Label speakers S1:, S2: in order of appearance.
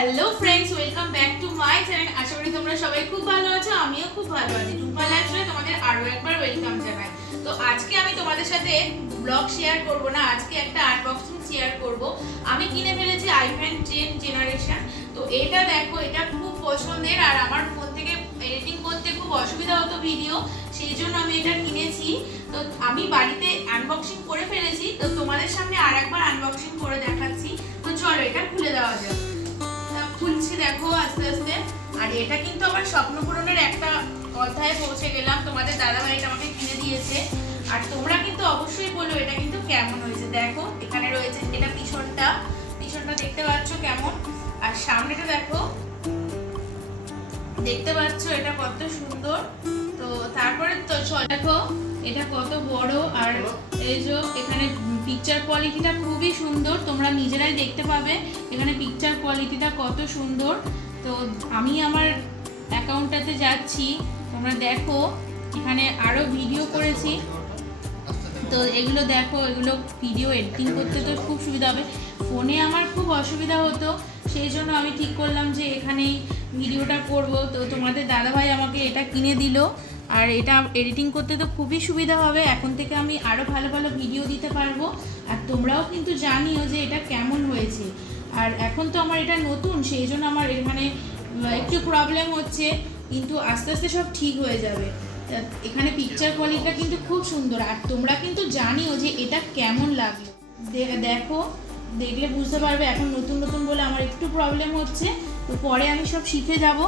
S1: Hello friends welcome back to my channel আশা করি তোমরা সবাই খুব ভালো আছো, আমিও খুব ভালো আছি। টুপা লাইফস্টাইলে তোমাদের আরও একবার ওয়েলকাম জানাই। তো আজকে আমি তোমাদের সাথে ব্লগ শেয়ার করব না, আজকে একটা আনবক্সিং শেয়ার করব। আমি কিনে ফেলেছি আইফোন টেন জেনারেশন তো এটা দেখো, এটা খুব পছন্দের, আর আমার ফোন থেকে এডিটিং করতে খুব অসুবিধা হতো ভিডিও সেই জন্য আমি এটা কিনেছি। তো আমি বাড়িতে আনবক্সিং করে ফেলেছি, তো তোমাদের সামনে আর একবার আনবক্সিং করে দেখাচ্ছি। তো চলো, এটা খুলে দেওয়া খুলছি দেখো আস্তে আস্তে। আর এটা কিন্তু আমার স্বপ্ন পূরণের একটা অধ্যায়ে পৌঁছে গেলাম। তোমাদের দাদা ভাই এটা আমাকে কিনে দিয়েছে। আর তোমরা কিন্তু অবশ্যই বলো এটা কিন্তু কেমন হয়েছে। দেখো এখানে রয়েছে এটা পিছনটা। পিছনটা দেখতে পাচ্ছ কেমন? আর সামনেটা দেখো দেখতে পাচ্ছ এটা কত সুন্দর। তো তারপরে তো চল দেখো এটা কত বড়। আর এই যে এখানে পিকচার কোয়ালিটিটা খুবই সুন্দর। তোমরা নিজেরাই দেখতে পাবে এখানে পিকচার কোয়ালিটিটা কত সুন্দর। তো আমি আমার অ্যাকাউন্টটাতে যাচ্ছি। তোমরা দেখো, এখানে আরও ভিডিও করেছি। তো এগুলো দেখো, এগুলো ভিডিও এডিটিং করতে তো খুব সুবিধা হবে। ফোনে আমার খুব অসুবিধা হতো, সেই জন্য আমি ঠিক করলাম যে এখানেই ভিডিওটা করব। তো তোমাদের দাদাভাই আমাকে এটা কিনে দিল। আর এটা এডিটিং করতে তো খুবই সুবিধা হবে। এখন থেকে আমি আরও ভালো ভালো ভিডিও দিতে পারব। আর তোমরাও কিন্তু জানিও যে এটা কেমন হয়েছে। আর এখন তো আমার এটা নতুন, সেই জন্য আমার এখানে একটু প্রবলেম হচ্ছে, কিন্তু আস্তে আস্তে সব ঠিক হয়ে যাবে। এখানে পিকচার কোয়ালিটিটা কিন্তু খুব সুন্দর। আর তোমরা কিন্তু জানিও যে এটা কেমন লাগল। দেখো, দেখলে বুঝতে পারবে এখন নতুন নতুন বলে আমার একটু প্রবলেম হচ্ছে। তো পরে আমি সব শিখে যাব।